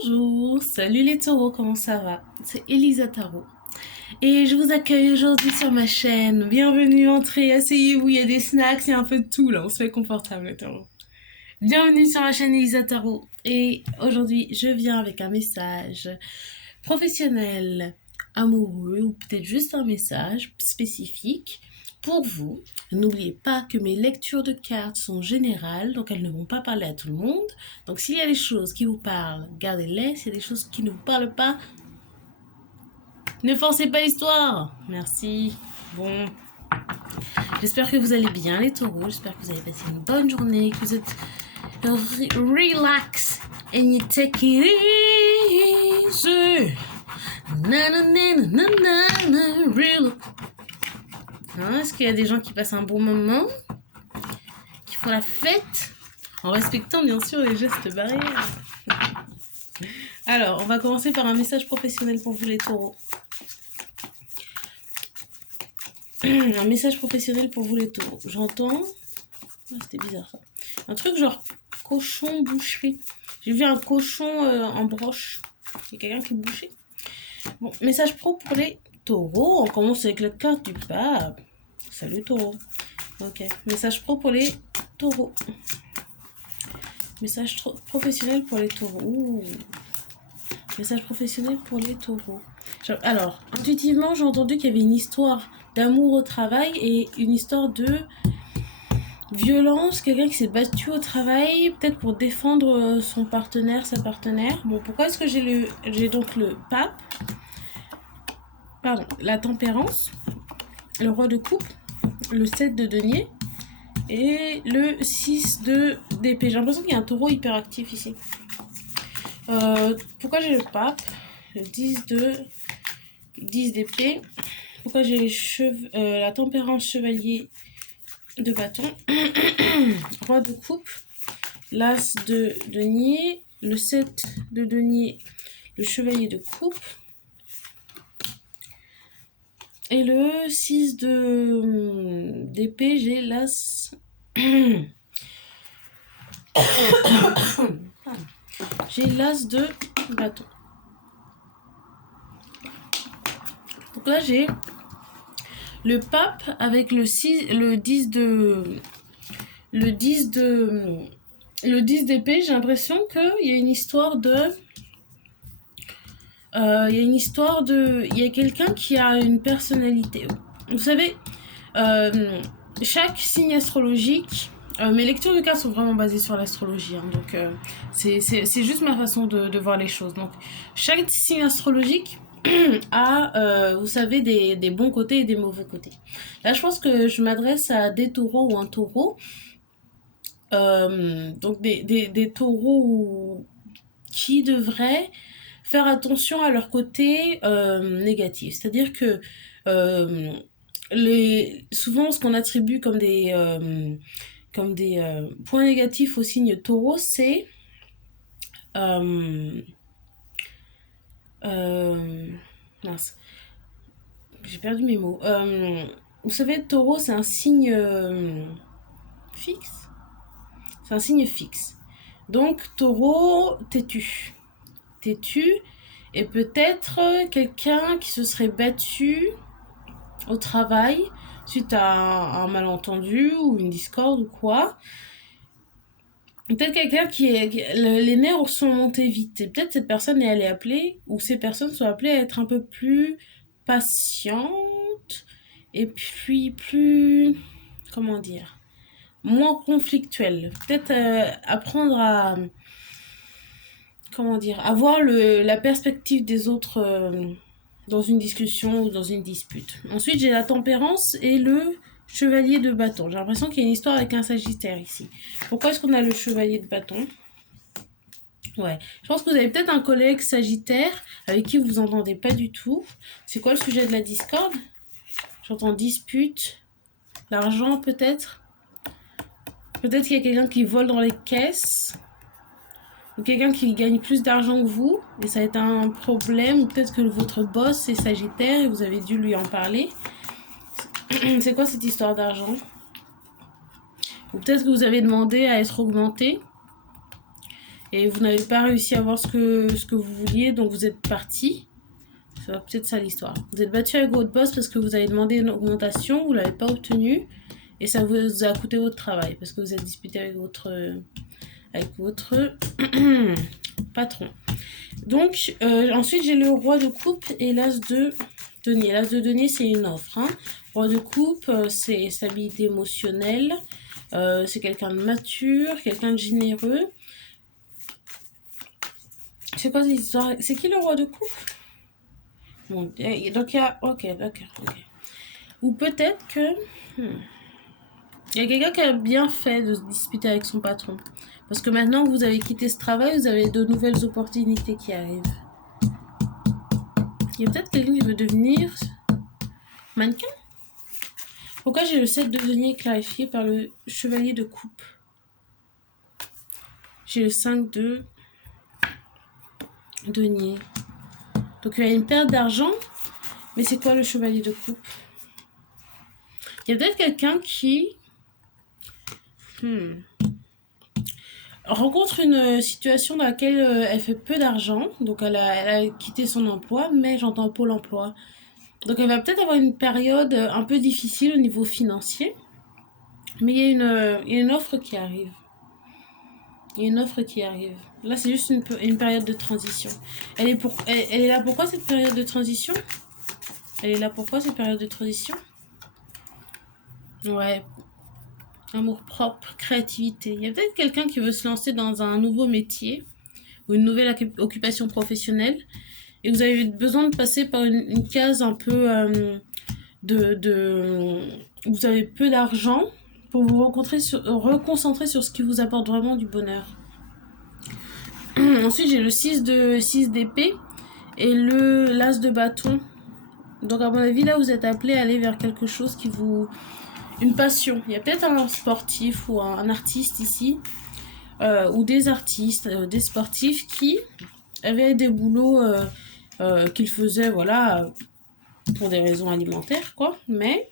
Bonjour, salut les taureaux, comment ça va? C'est Elisa Tarot. Et je vous accueille aujourd'hui sur ma chaîne. Bienvenue, entrez, asseyez-vous, il y a des snacks, il y a un peu de tout là, on se fait confortable les taureaux. Bienvenue sur ma chaîne Elisa Tarot. Et aujourd'hui, je viens avec un message professionnel, amoureux ou peut-être juste un message spécifique pour vous. N'oubliez pas que mes lectures de cartes sont générales, donc elles ne vont pas parler à tout le monde. Donc s'il y a des choses qui vous parlent, gardez-les. S'il y a des choses qui ne vous parlent pas, ne forcez pas l'histoire. Merci. Bon, j'espère que vous allez bien les taureaux. J'espère que vous avez passé une bonne journée, que vous êtes relax and you take it easy. Real. Hein, est-ce qu'il y a des gens qui passent un bon moment, qui font la fête, en respectant bien sûr les gestes barrières? Alors, on va commencer par un message professionnel pour vous les taureaux. Un message professionnel pour vous les taureaux. J'entends... Ah, c'était bizarre ça. Un truc genre cochon boucherie. J'ai vu un cochon en broche. Il y a quelqu'un qui est bouché. Bon, message pro pour les taureaux. On commence avec la carte du pape. Salut taureau. Ok. Message pro pour les taureaux. Message professionnel pour les taureaux. Ouh. Message professionnel pour les taureaux. Alors, intuitivement, j'ai entendu qu'il y avait une histoire d'amour au travail et une histoire de violence. Quelqu'un qui s'est battu au travail, peut-être pour défendre son partenaire, sa partenaire. Bon, pourquoi est-ce que j'ai donc le pape? Pardon, la tempérance, le roi de coupe, le 7 de denier et le 6 d'épée. J'ai l'impression qu'il y a un taureau hyperactif ici. Pourquoi j'ai le pape? Le 10 d'épée. Pourquoi j'ai la tempérance, chevalier de bâton, roi de coupe, l'as de denier, le 7 de denier, le chevalier de coupe, et le 6 d'épée, j'ai l'as... j'ai l'as de bâton. Donc là, j'ai le pape avec le 10 d'épée. J'ai l'impression qu'il y a une histoire de... il y a quelqu'un qui a une personnalité. Vous savez, chaque signe astrologique, mes lectures de cartes sont vraiment basées sur l'astrologie, hein, donc c'est juste ma façon de voir les choses. Donc chaque signe astrologique a, vous savez, des bons côtés et des mauvais côtés. Là, je pense que je m'adresse à des taureaux ou un taureau. Donc des taureaux qui devraient faire attention à leur côté négatif. C'est-à-dire que souvent, ce qu'on attribue comme des points négatifs au signe taureau, c'est mince, j'ai perdu mes mots. Vous savez, taureau, c'est un signe fixe. C'est un signe fixe. Donc, taureau, têtu. Têtu, et peut-être quelqu'un qui se serait battu au travail suite à un malentendu ou une discorde ou quoi. Peut-être quelqu'un les nerfs sont montés vite. Et peut-être cette personne est allée appeler, ou ces personnes sont appelées à être un peu plus patientes et puis plus, comment dire, moins conflictuelles. Peut-être apprendre à, comment dire, avoir la perspective des autres dans une discussion ou dans une dispute. Ensuite, j'ai la tempérance et le chevalier de bâton. J'ai l'impression qu'il y a une histoire avec un sagittaire ici. Pourquoi est-ce qu'on a le chevalier de bâton? Ouais, je pense que vous avez peut-être un collègue sagittaire avec qui vous vous entendez pas du tout. C'est quoi le sujet de la discorde? J'entends dispute, l'argent peut-être. Peut-être qu'il y a quelqu'un qui vole dans les caisses. Ou quelqu'un qui gagne plus d'argent que vous, et ça a été un problème, ou peut-être que votre boss est sagittaire et vous avez dû lui en parler. C'est quoi cette histoire d'argent? Ou peut-être que vous avez demandé à être augmenté Et vous n'avez pas réussi à avoir ce que vous vouliez, donc vous êtes parti. C'est peut-être ça l'histoire. Vous êtes battu avec votre boss parce que vous avez demandé une augmentation, vous ne l'avez pas obtenue. Et ça vous a coûté votre travail parce que vous êtes disputé avec votre patron. Donc, ensuite, j'ai le roi de coupe et l'as de denier. L'as de denier, c'est une offre. Hein. Roi de coupe, c'est stabilité émotionnelle. C'est quelqu'un de mature, quelqu'un de généreux. C'est quoi cette histoire? C'est qui le roi de coupe? Bon, donc il y a... Ok, d'accord. Okay. Ou peut-être que... il y a quelqu'un qui a bien fait de se disputer avec son patron. Parce que maintenant que vous avez quitté ce travail, vous avez de nouvelles opportunités qui arrivent. Il y a peut-être quelqu'un qui veut devenir mannequin. Pourquoi j'ai le 7 de denier clarifié par le chevalier de coupe? J'ai le 5 de denier. Donc il y a une perte d'argent. Mais c'est quoi le chevalier de coupe? Il y a peut-être quelqu'un qui rencontre une situation dans laquelle elle fait peu d'argent. Donc elle a quitté son emploi, mais j'entends Pôle emploi. Donc elle va peut-être avoir une période un peu difficile au niveau financier. Mais il y a une offre qui arrive. Il y a une offre qui arrive. Là, c'est juste une période de transition. Elle est là pourquoi cette période de transition? Elle est là pourquoi cette période de transition? Ouais. Amour propre, créativité. Il y a peut-être quelqu'un qui veut se lancer dans un nouveau métier ou une nouvelle occupation professionnelle. Et vous avez besoin de passer par une case un peu vous avez peu d'argent pour vous reconcentrer sur ce qui vous apporte vraiment du bonheur. Ensuite, j'ai le 6 d'épée et le l'as de bâton. Donc, à mon avis, là, vous êtes appelé à aller vers quelque chose qui vous... Une passion. Il y a peut-être un sportif ou un artiste ici, ou des artistes, des sportifs qui avaient des boulots qu'ils faisaient, voilà, pour des raisons alimentaires, quoi, mais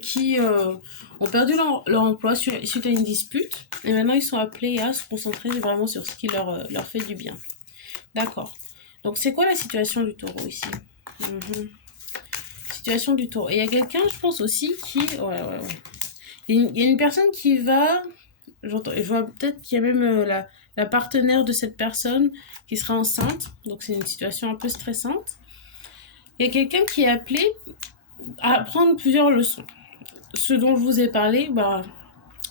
qui ont perdu leur emploi suite à une dispute. Et maintenant, ils sont appelés à se concentrer vraiment sur ce qui leur fait du bien. D'accord. Donc, c'est quoi la situation du taureau ici? Situation du taureau. Et il y a quelqu'un, je pense aussi, qui... Ouais. Il y a une personne qui va... Je vois peut-être qu'il y a même la partenaire de cette personne qui sera enceinte. Donc, c'est une situation un peu stressante. Il y a quelqu'un qui est appelé à apprendre plusieurs leçons. Ce dont je vous ai parlé,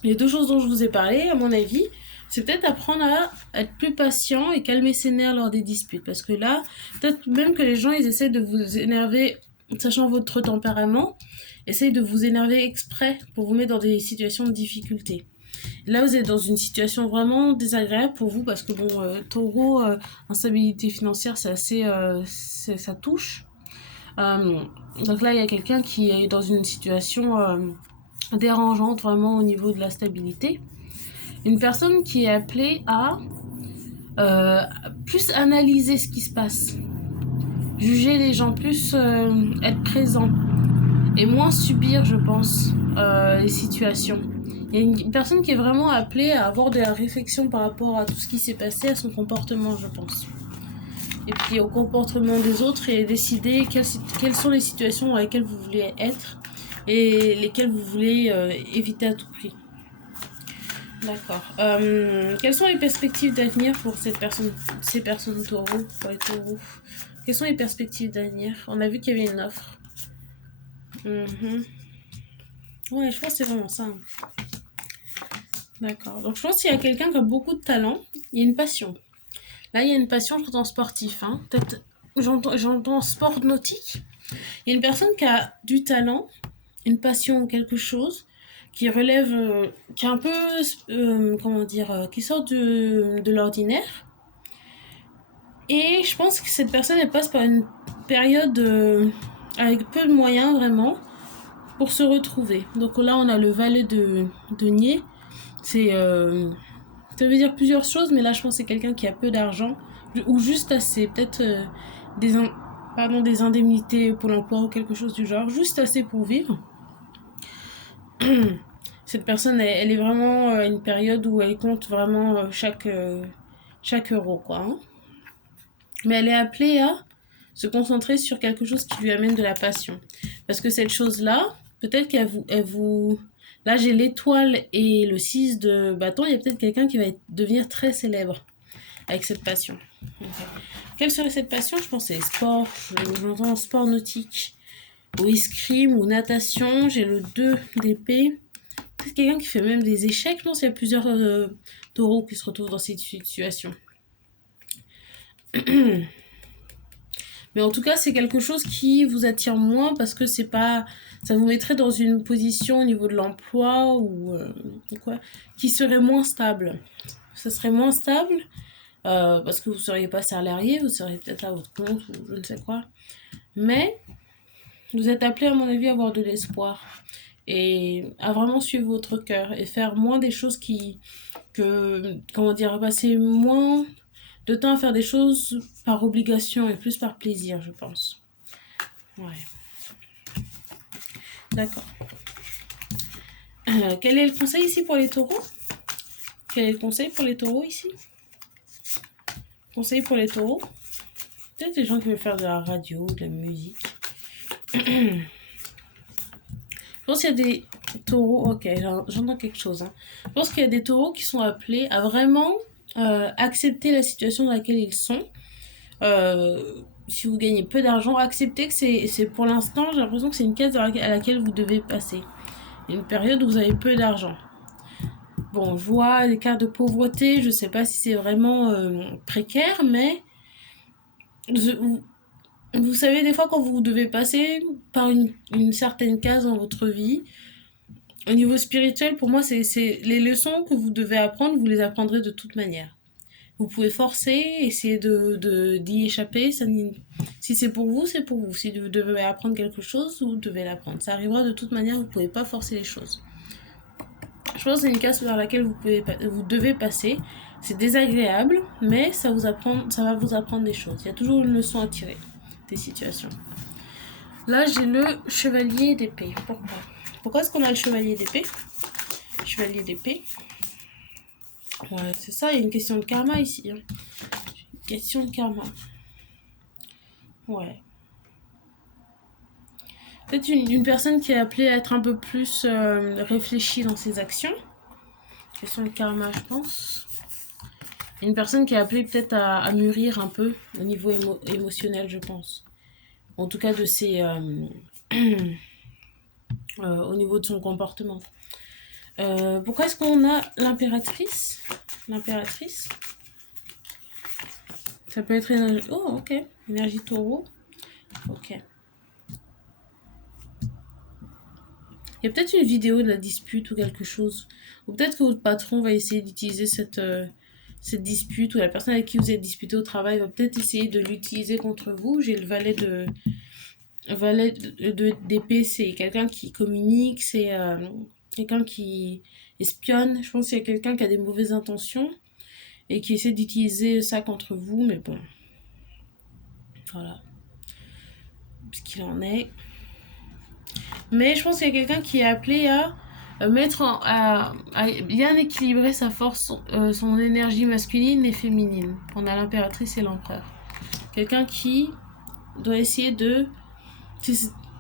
les deux choses dont je vous ai parlé, à mon avis, c'est peut-être apprendre à être plus patient et calmer ses nerfs lors des disputes. Parce que là, peut-être même que les gens, ils essaient de vous énerver, sachant votre tempérament, essayent de vous énerver exprès pour vous mettre dans des situations de difficulté. Là, vous êtes dans une situation vraiment désagréable pour vous parce que, taureau, instabilité financière, c'est assez... ça touche. Donc là, il y a quelqu'un qui est dans une situation dérangeante vraiment au niveau de la stabilité. Une personne qui est appelée à plus analyser ce qui se passe, juger les gens, plus être présent et moins subir, je pense, les situations. Il y a une personne qui est vraiment appelée à avoir de la réflexion par rapport à tout ce qui s'est passé, à son comportement, je pense. Et puis au comportement des autres et décider quelles sont les situations dans lesquelles vous voulez être et lesquelles vous voulez éviter à tout prix. D'accord. Quelles sont les perspectives d'avenir pour ces personnes taureaux, pour les taureaux? Quelles sont les perspectives d'avenir? On a vu qu'il y avait une offre. Ouais, je pense que c'est vraiment ça. D'accord. Donc je pense qu'il y a quelqu'un qui a beaucoup de talent. Il y a une passion. Là, il y a une passion, j'entends sportif. Hein. Peut-être, j'entends sport nautique. Il y a une personne qui a du talent, une passion ou quelque chose, qui relève, qui est un peu, qui sort de l'ordinaire. Et je pense que cette personne, elle passe par une période avec peu de moyens, vraiment, pour se retrouver. Donc là, on a le valet de denier. C'est... ça veut dire plusieurs choses, mais là, je pense que c'est quelqu'un qui a peu d'argent, ou juste assez, peut-être des indemnités pour l'emploi ou quelque chose du genre, juste assez pour vivre. Cette personne, elle est vraiment à une période où elle compte vraiment chaque euro, quoi. Hein. Mais elle est appelée à se concentrer sur quelque chose qui lui amène de la passion. Parce que cette chose-là, peut-être qu'elle vous... Là, j'ai l'étoile et le 6 de bâton. Il y a peut-être quelqu'un qui va devenir très célèbre avec cette passion. Okay. Quelle serait cette passion? Je pense que c'est les sports. J'entends sport nautique, ou escrime, ou natation. J'ai le 2 d'épée. C'est quelqu'un qui fait même des échecs. Je pense qu'il y a plusieurs taureaux qui se retrouvent dans cette situation. Mais en tout cas, c'est quelque chose qui vous attire moins parce que c'est pas, ça vous mettrait dans une position au niveau de l'emploi ou quoi, qui serait moins stable. Ça serait moins stable parce que vous seriez pas salarié, vous seriez peut-être à votre compte ou je ne sais quoi. Mais vous êtes appelé à mon avis à avoir de l'espoir et à vraiment suivre votre cœur et faire moins des choses comment dire, passer moins de temps à faire des choses par obligation et plus par plaisir, je pense. Ouais. D'accord. Quel est le conseil ici pour les taureaux? Quel est le conseil pour les taureaux ici? Conseil pour les taureaux? Peut-être des gens qui veulent faire de la radio, de la musique. Je pense qu'il y a des taureaux... Ok, j'entends quelque chose. Hein. Je pense qu'il y a des taureaux qui sont appelés à vraiment accepter la situation dans laquelle ils sont. Si vous gagnez peu d'argent, acceptez que c'est pour l'instant, j'ai l'impression que c'est une case à laquelle vous devez passer. Une période où vous avez peu d'argent. Bon, je vois les cas de pauvreté, je sais pas si c'est vraiment précaire, mais vous savez, des fois, quand vous devez passer par une certaine case dans votre vie, au niveau spirituel, pour moi, c'est les leçons que vous devez apprendre, vous les apprendrez de toute manière. Vous pouvez forcer, essayer d'y échapper. Si c'est pour vous, c'est pour vous. Si vous devez apprendre quelque chose, vous devez l'apprendre. Ça arrivera de toute manière, vous ne pouvez pas forcer les choses. Je pense que c'est une case vers laquelle vous devez passer. C'est désagréable, mais ça va vous apprendre des choses. Il y a toujours une leçon à tirer des situations. Là, j'ai le chevalier d'épée. Pourquoi est-ce qu'on a le chevalier d'épée? Chevalier d'épée. Ouais, c'est ça, il y a une question de karma ici. Hein. Une question de karma. Ouais. Peut-être une personne qui est appelée à être un peu plus réfléchie dans ses actions. Question de karma, je pense. Une personne qui est appelée peut-être à mûrir un peu au niveau émotionnel, je pense. En tout cas, de ses... au niveau de son comportement. Pourquoi est-ce qu'on a l'impératrice? L'impératrice. Ça peut être énergie... Oh, ok. Énergie taureau. Ok. Il y a peut-être une vidéo de la dispute ou quelque chose. Ou peut-être que votre patron va essayer d'utiliser cette dispute, ou la personne avec qui vous êtes disputé au travail va peut-être essayer de l'utiliser contre vous. J'ai le valet d'épée, c'est quelqu'un qui communique, c'est quelqu'un qui espionne. Je pense qu'il y a quelqu'un qui a des mauvaises intentions et qui essaie d'utiliser ça contre vous, mais bon. Voilà. Ce qu'il en est. Mais je pense qu'il y a quelqu'un qui est appelé à bien équilibrer sa force, son énergie masculine et féminine. On a l'impératrice et l'empereur. Quelqu'un qui doit essayer de...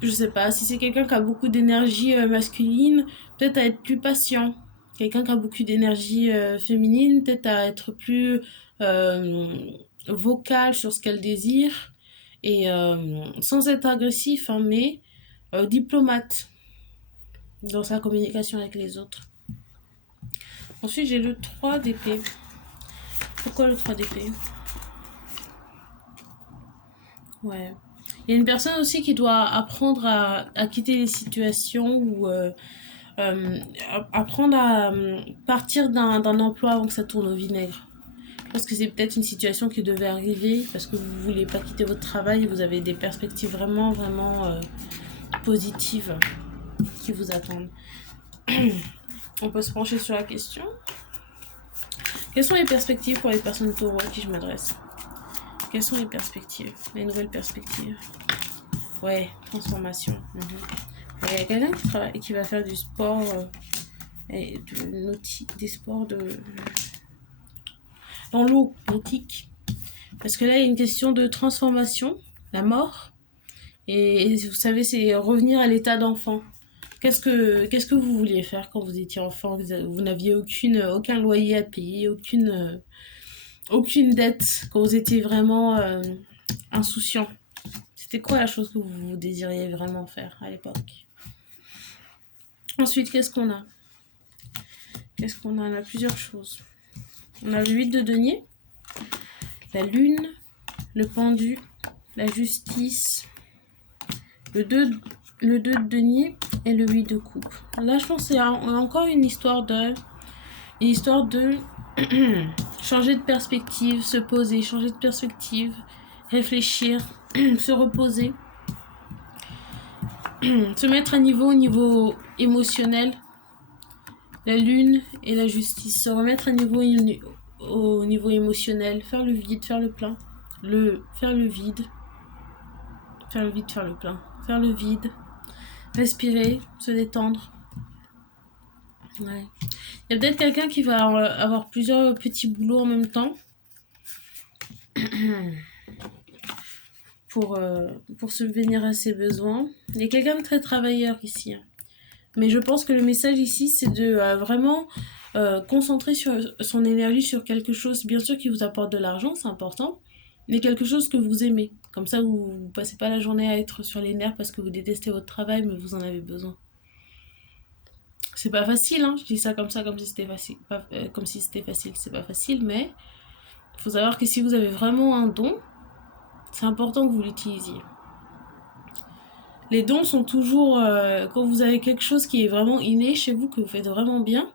Je sais pas, si c'est quelqu'un qui a beaucoup d'énergie masculine, peut-être à être plus patient. Quelqu'un qui a beaucoup d'énergie féminine, peut-être à être plus vocal sur ce qu'elle désire. Et sans être agressif, hein, mais diplomate dans sa communication avec les autres. Ensuite, j'ai le 3 d'épée. Pourquoi le 3 d'épée? Ouais. Il y a une personne aussi qui doit apprendre à quitter les situations ou apprendre à partir d'un emploi avant que ça tourne au vinaigre. Je pense que c'est peut-être une situation qui devait arriver parce que vous ne voulez pas quitter votre travail et vous avez des perspectives vraiment, vraiment positives qui vous attendent. On peut se pencher sur la question. Quelles sont les perspectives pour les personnes taureaux à qui je m'adresse? Quelles sont les perspectives? Les nouvelles perspectives? Ouais, transformation. Il y a quelqu'un qui va faire du sport et des sports de... dans l'eau quantique. Parce que là, il y a une question de transformation, la mort. Et vous savez, c'est revenir à l'état d'enfant. Qu'est-ce que vous vouliez faire quand vous étiez enfant? Vous n'aviez aucun loyer à payer, aucune dette, quand vous étiez vraiment insouciant. C'était quoi la chose que vous désiriez vraiment faire à l'époque? Ensuite, qu'est-ce qu'on a? On a plusieurs choses. On a le 8 de denier, la lune, le pendu, la justice, le 2 de denier et le 8 de coupe. Là, je pense qu'il y a encore une histoire de changer de perspective, se poser, changer de perspective, réfléchir, se reposer, se mettre au niveau émotionnel, la lune et la justice, se remettre au niveau émotionnel, faire le vide, faire le plein, faire le vide, faire le vide, faire le plein, faire le vide, respirer, se détendre. Ouais. Il y a peut-être quelqu'un qui va avoir plusieurs petits boulots en même temps pour subvenir à ses besoins. Il y a quelqu'un de très travailleur ici. Mais je pense que le message ici, c'est de vraiment concentrer son énergie sur quelque chose, bien sûr, qui vous apporte de l'argent, c'est important, mais quelque chose que vous aimez. Comme ça, vous ne passez pas la journée à être sur les nerfs parce que vous détestez votre travail, mais vous en avez besoin. C'est pas facile, hein. Je dis ça comme si c'était facile. Comme si c'était facile, c'est pas facile, mais il faut savoir que si vous avez vraiment un don, c'est important que vous l'utilisiez. Les dons sont toujours, quand vous avez quelque chose qui est vraiment inné chez vous, que vous faites vraiment bien,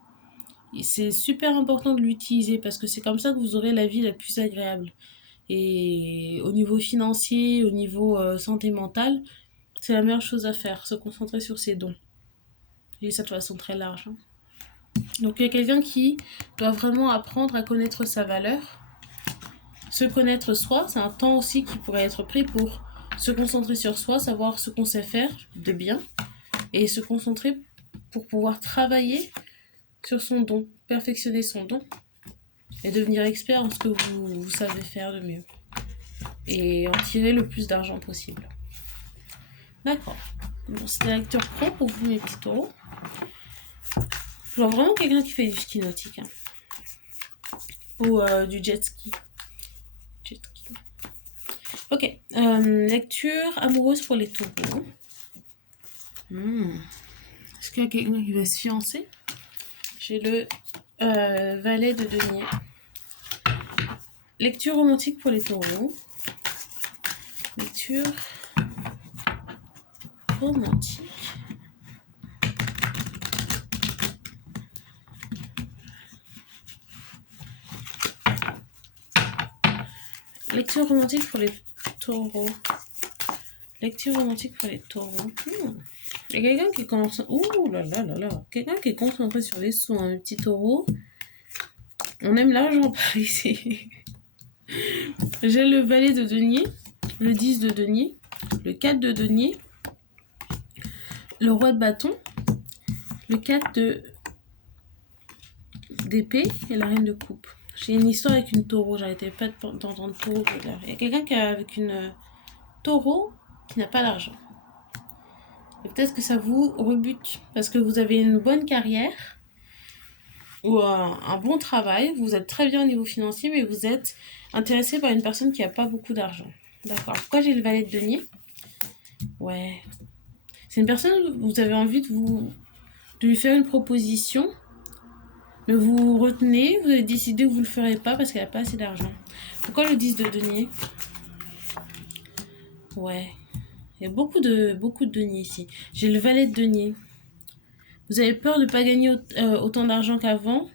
c'est super important de l'utiliser parce que c'est comme ça que vous aurez la vie la plus agréable. Et au niveau financier, au niveau santé mentale, c'est la meilleure chose à faire, se concentrer sur ses dons. Je dis ça de façon très large. Hein. Donc il y a quelqu'un qui doit vraiment apprendre à connaître sa valeur. Se connaître soi, c'est un temps aussi qui pourrait être pris pour se concentrer sur soi, savoir ce qu'on sait faire de bien et se concentrer pour pouvoir travailler sur son don, perfectionner son don et devenir expert en ce que vous savez faire de mieux et en tirer le plus d'argent possible. D'accord. Bon, c'est la lecture pro pour vous, mes petits taureaux. Je vois vraiment quelqu'un qui fait du ski nautique. Hein. Ou du jet ski. Ok. Lecture amoureuse pour les taureaux. Est-ce qu'il y a quelqu'un qui va se fiancer? J'ai le valet de denier. Lecture romantique pour les taureaux. Lecture romantique. Lecture romantique pour les taureaux. Lecture romantique pour les taureaux. Il y a quelqu'un qui commence... Ouh là là là là. Quelqu'un qui est concentré sur les sous, un petit taureau. On aime l'argent par ici. J'ai le valet de denier, le 10 de denier, le 4 de denier, le roi de bâton, le 4 d'épée et la reine de coupe. J'ai une histoire avec une taureau, j'arrêtais pas d'entendre taureau. Il y a quelqu'un qui a avec une taureau qui n'a pas d'argent. Et peut-être que ça vous rebute parce que vous avez une bonne carrière ou un bon travail, vous êtes très bien au niveau financier, mais vous êtes intéressé par une personne qui n'a pas beaucoup d'argent. D'accord. Pourquoi j'ai le valet de denier? Ouais. C'est une personne, vous avez envie de lui faire une proposition, mais vous retenez, vous avez décidé que vous ne le ferez pas parce qu'elle n'a pas assez d'argent. Pourquoi le 10 de denier? Ouais. Il y a beaucoup de deniers ici. J'ai le valet de denier. Vous avez peur de ne pas gagner autant d'argent qu'avant,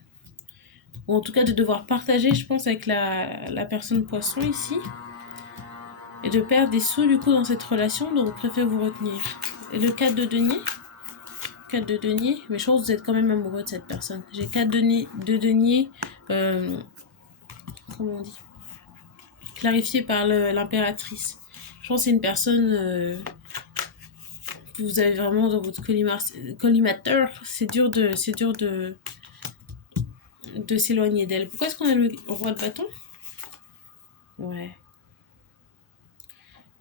ou en tout cas de devoir partager, je pense, avec la personne poisson ici, et de perdre des sous du coup dans cette relation, donc vous préférez vous retenir. Et le 4 de denier, 4 de denier, mais je pense que vous êtes quand même amoureux de cette personne. J'ai 4 de denier, comment on dit, clarifié par l'impératrice. Je pense que c'est une personne que vous avez vraiment dans votre collimateur. C'est dur de de s'éloigner d'elle. Pourquoi est-ce qu'on a le roi de bâton? Ouais.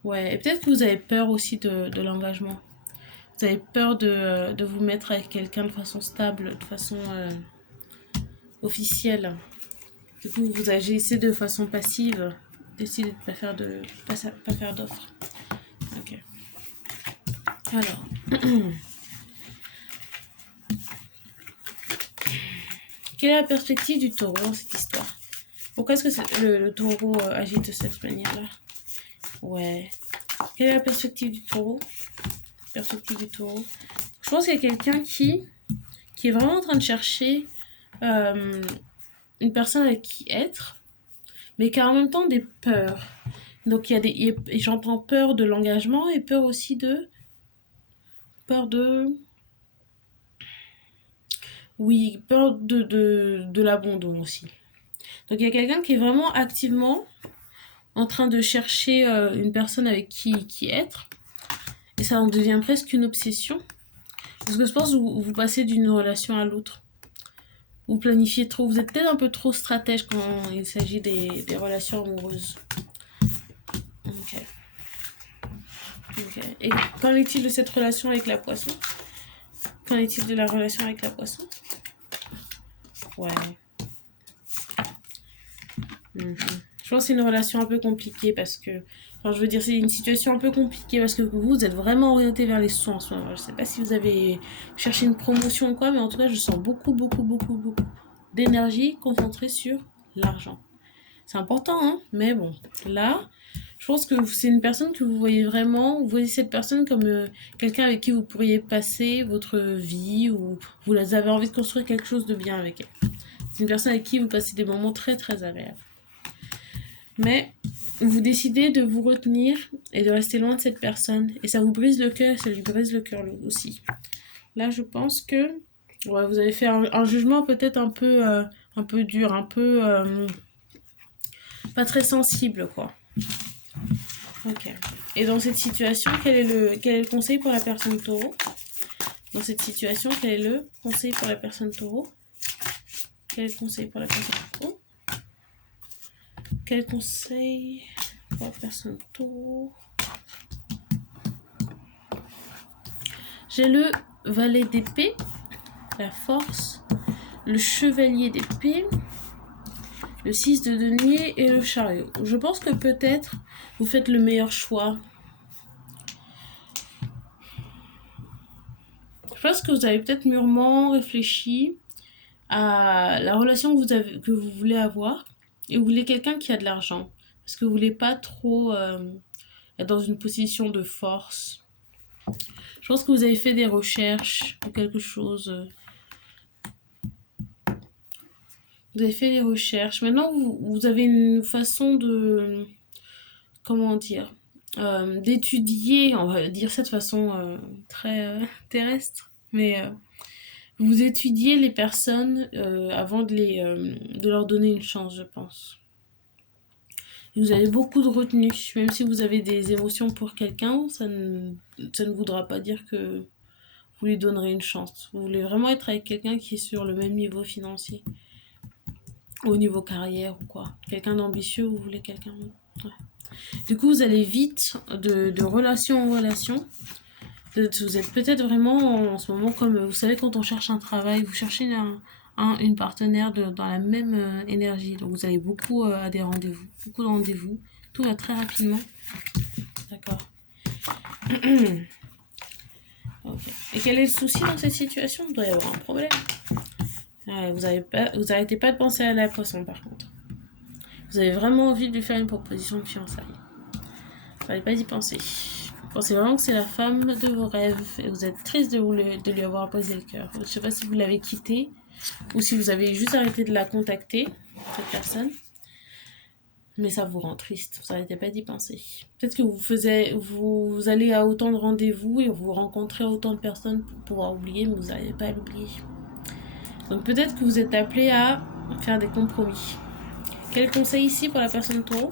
Ouais, et peut-être que vous avez peur aussi de l'engagement. Vous avez peur de vous mettre avec quelqu'un de façon stable, de façon officielle. Du coup, vous agissez de façon passive. Décidez de ne pas faire d'offre. Ok. Alors. Quelle est la perspective du taureau dans cette histoire? Pourquoi est-ce que le taureau agit de cette manière-là? Ouais. Quelle est la perspective du taureau? Perspective du taureau. Je pense qu'il y a quelqu'un qui est vraiment en train de chercher une personne avec qui être, mais qui a en même temps des peurs. Donc j'entends peur de l'engagement et peur aussi de... Oui, peur de l'abandon aussi. Donc il y a quelqu'un qui est vraiment activement en train de chercher une personne avec qui être. Et ça en devient presque une obsession. Parce que je pense que vous passez d'une relation à l'autre. Vous planifiez trop. Vous êtes peut-être un peu trop stratège quand il s'agit des relations amoureuses. Ok. Et qu'en est-il de cette relation avec la poisson? Qu'en est-il de la relation avec la poisson? Ouais. Je pense que c'est une relation un peu compliquée parce que... Enfin, je veux dire, c'est une situation un peu compliquée parce que vous êtes vraiment orienté vers les soins en ce moment. Je sais pas si vous avez cherché une promotion ou quoi, mais en tout cas, je sens beaucoup d'énergie concentrée sur l'argent. C'est important, hein, mais bon, là, je pense que c'est une personne que vous voyez vraiment, vous voyez cette personne comme quelqu'un avec qui vous pourriez passer votre vie ou vous avez envie de construire quelque chose de bien avec elle. C'est une personne avec qui vous passez des moments très agréables. Mais vous décidez de vous retenir et de rester loin de cette personne. Et ça vous brise le cœur, ça lui brise le cœur aussi. Là, je pense que ouais, vous avez fait un jugement peut-être un peu dur, un peu pas très sensible, quoi. Ok. Et dans cette situation, quel est le conseil pour la personne taureau? Dans cette situation, quel est le conseil pour la personne taureau? Quel est le conseil pour la personne taureau? Quel conseil pour la personne taureau? J'ai le valet d'épée, la force, le chevalier d'épée, le 6 de denier et le chariot. Je pense que peut-être vous faites le meilleur choix. Je pense que vous avez peut-être mûrement réfléchi à la relation que vous voulez avoir et vous voulez quelqu'un qui a de l'argent. Parce que vous voulez pas trop être dans une position de force. Je pense que vous avez fait des recherches ou quelque chose. Vous avez fait des recherches. Maintenant, vous avez une façon de... Comment dire d'étudier, on va dire ça de façon très terrestre, mais vous étudiez les personnes avant de leur donner une chance, je pense. Et vous avez beaucoup de retenue, même si vous avez des émotions pour quelqu'un, ça ne voudra pas dire que vous lui donnerez une chance. Vous voulez vraiment être avec quelqu'un qui est sur le même niveau financier, au niveau carrière ou quoi. Quelqu'un d'ambitieux, vous voulez quelqu'un... Ouais. Du coup, vous allez vite de relation en relation. Vous êtes peut-être vraiment en ce moment comme, vous savez, quand on cherche un travail, vous cherchez une partenaire dans la même énergie. Donc vous allez beaucoup à des rendez-vous, beaucoup de rendez-vous. Tout va très rapidement. D'accord. Okay. Et quel est le souci dans cette situation? Il doit y avoir un problème. Ouais, vous arrêtez pas de penser à la poisson par contre. Vous avez vraiment envie de lui faire une proposition de fiançailles. Vous n'allez pas y penser. Vous pensez vraiment que c'est la femme de vos rêves et vous êtes triste de lui avoir brisé le cœur. Je ne sais pas si vous l'avez quittée ou si vous avez juste arrêté de la contacter, cette personne. Mais ça vous rend triste, vous n'arrêtez pas d'y penser. Peut-être que vous allez à autant de rendez-vous et vous rencontrez autant de personnes pour pouvoir oublier, mais vous n'arrivez pas à l'oublier. Donc peut-être que vous êtes appelé à faire des compromis. Quel conseil ici pour la personne taureau?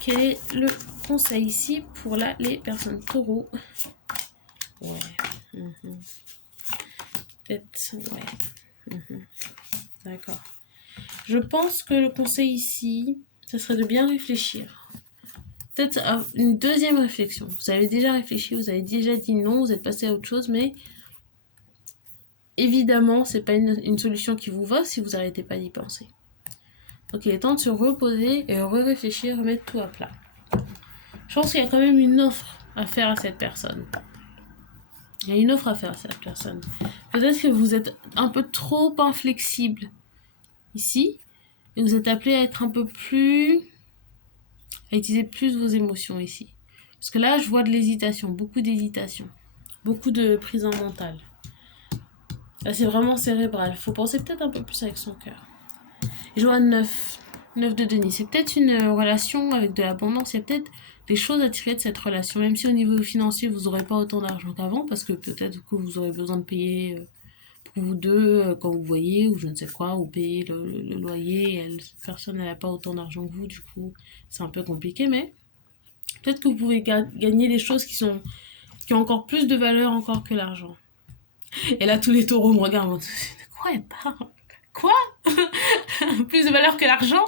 Quel est le conseil ici pour les personnes taureaux? Ouais. Peut-être, ouais. D'accord. Je pense que le conseil ici, ce serait de bien réfléchir. Peut-être une deuxième réflexion. Vous avez déjà réfléchi, vous avez déjà dit non, vous êtes passé à autre chose, mais évidemment, c'est pas une solution qui vous va si vous n'arrêtez pas d'y penser. Donc il est temps de se reposer et réfléchir, remettre tout à plat. Je pense qu'il y a quand même une offre à faire à cette personne. Il y a une offre à faire à cette personne. Peut-être que vous êtes un peu trop inflexible ici, et vous êtes appelé à être un peu plus... à utiliser plus vos émotions ici. Parce que là, je vois de l'hésitation, beaucoup d'hésitation, beaucoup de prise en mental. Là, c'est vraiment cérébral. Il faut penser peut-être un peu plus avec son cœur. Je vois 9 de Denis. C'est peut-être une relation avec de l'abondance. Il y a peut-être des choses à tirer de cette relation. Même si au niveau financier, vous n'aurez pas autant d'argent qu'avant, parce que peut-être que vous aurez besoin de payer pour vous deux quand vous voyez, ou je ne sais quoi, ou payer le loyer. Personne n'a pas autant d'argent que vous, du coup, c'est un peu compliqué. Mais peut-être que vous pouvez gagner des choses qui ont encore plus de valeur encore que l'argent. Et là, tous les taureaux me regardent. De quoi elle parle? Quoi? Plus de valeur que l'argent?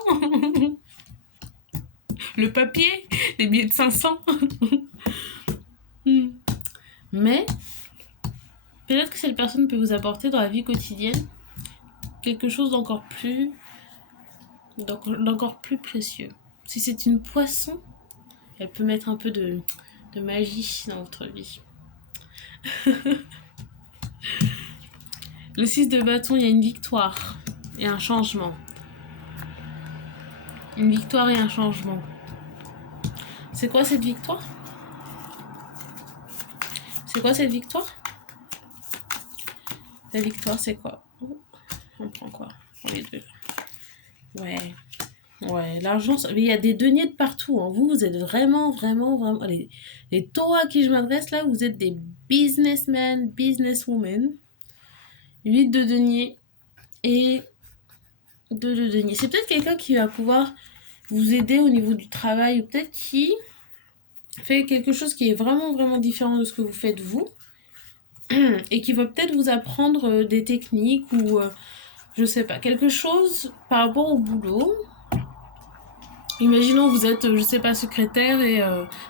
Le papier? Les billets de 500? Mais, peut-être que cette personne peut vous apporter dans la vie quotidienne quelque chose d'encore plus précieux. Si c'est une poisson, elle peut mettre un peu de magie dans votre vie. Le 6 de bâton, il y a une victoire et un changement. Une victoire et un changement. C'est quoi cette victoire? C'est quoi cette victoire? La victoire, c'est quoi? On prend quoi? On les deux. Ouais, l'argent, il y a des deniers de partout. Hein. Vous êtes vraiment... Les taureaux à qui je m'adresse là, vous êtes des businessmen, businesswomen. 8 de deniers et 2 de deniers. C'est peut-être quelqu'un qui va pouvoir vous aider au niveau du travail, ou peut-être qui fait quelque chose qui est vraiment différent de ce que vous faites vous, et qui va peut-être vous apprendre des techniques ou je sais pas, quelque chose par rapport au boulot. Imaginons vous êtes, je sais pas, secrétaire et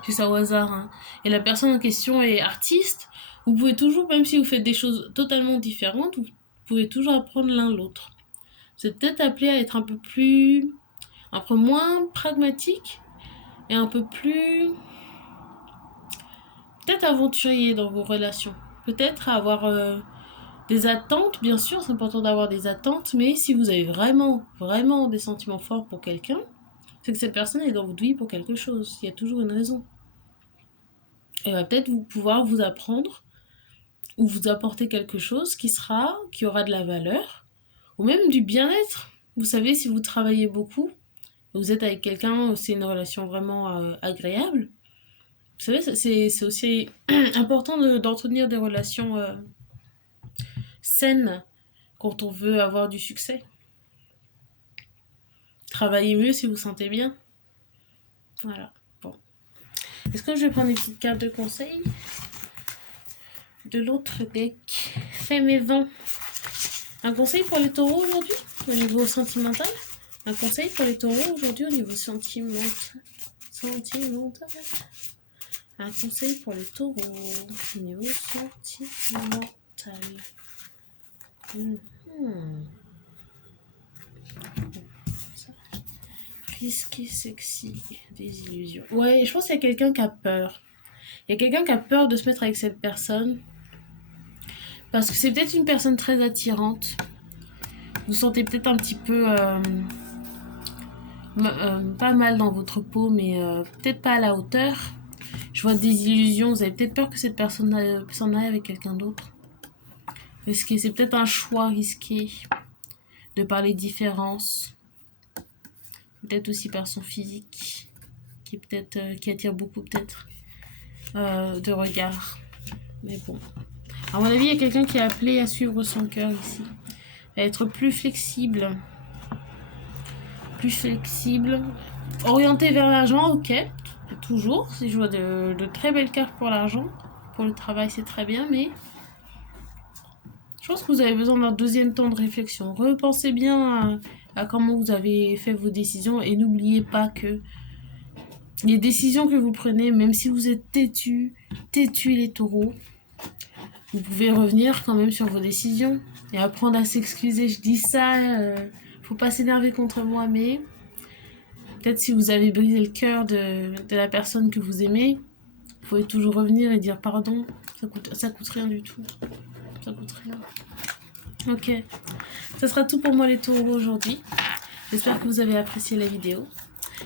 c'est ça au hasard, hein, et la personne en question est artiste. Vous pouvez toujours, même si vous faites des choses totalement différentes, vous pouvez toujours apprendre l'un l'autre. Vous êtes peut-être appelé à être un peu moins pragmatique et un peu plus peut-être aventurier dans vos relations. Peut-être avoir des attentes, bien sûr, c'est important d'avoir des attentes, mais si vous avez vraiment des sentiments forts pour quelqu'un, c'est que cette personne est dans votre vie pour quelque chose. Il y a toujours une raison. Elle va peut-être pouvoir vous apprendre ou vous apporter quelque chose qui aura de la valeur, ou même du bien-être. Vous savez, si vous travaillez beaucoup, vous êtes avec quelqu'un, c'est une relation vraiment agréable. Vous savez, c'est aussi important d'entretenir des relations saines quand on veut avoir du succès. Travaillez mieux si vous vous sentez bien. Voilà. Bon. Est-ce que je vais prendre une petite carte de conseil de l'autre deck? Femme et vent. Un conseil pour les taureaux aujourd'hui au niveau sentimental? Un conseil pour les taureaux aujourd'hui au niveau sentimental? Un conseil pour les taureaux au niveau sentimental. Risqué, sexy, des illusions. Ouais, je pense qu'il y a quelqu'un qui a peur. Il y a quelqu'un qui a peur de se mettre avec cette personne. Parce que c'est peut-être une personne très attirante. Vous sentez peut-être un petit peu... pas mal dans votre peau, mais peut-être pas à la hauteur. Je vois des illusions. Vous avez peut-être peur que cette personne s'en aille avec quelqu'un d'autre. C'est peut-être un choix risqué de par les différences. Peut-être aussi par son physique, qui attire beaucoup peut-être de regards. Mais bon. À mon avis, il y a quelqu'un qui est appelé à suivre son cœur ici. À être plus flexible. Orienté vers l'argent, ok. Toujours. Si je vois de très belles cartes pour l'argent. Pour le travail, c'est très bien, mais Je pense que vous avez besoin d'un deuxième temps de réflexion. Repensez bien à comment vous avez fait vos décisions et n'oubliez pas que les décisions que vous prenez, même si vous êtes têtus les taureaux, vous pouvez revenir quand même sur vos décisions et apprendre à s'excuser. Je dis ça, faut pas s'énerver contre moi, mais peut-être si vous avez brisé le cœur de la personne que vous aimez, vous pouvez toujours revenir et dire pardon. Ça coûte rien du tout. Ça coûte rien. Ok, ça sera tout pour moi les taureaux aujourd'hui. J'espère que vous avez apprécié la vidéo.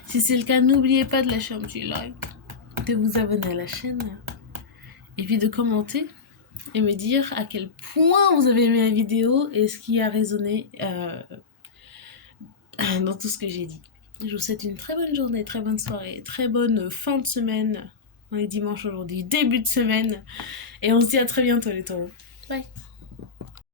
Si c'est le cas, n'oubliez pas de lâcher un petit like, de vous abonner à la chaîne et puis de commenter et me dire à quel point vous avez aimé la vidéo et ce qui a résonné dans tout ce que j'ai dit. Je vous souhaite une très bonne journée, très bonne soirée, très bonne fin de semaine. On est dimanche aujourd'hui, début de semaine. Et on se dit à très bientôt les taureaux. Bye.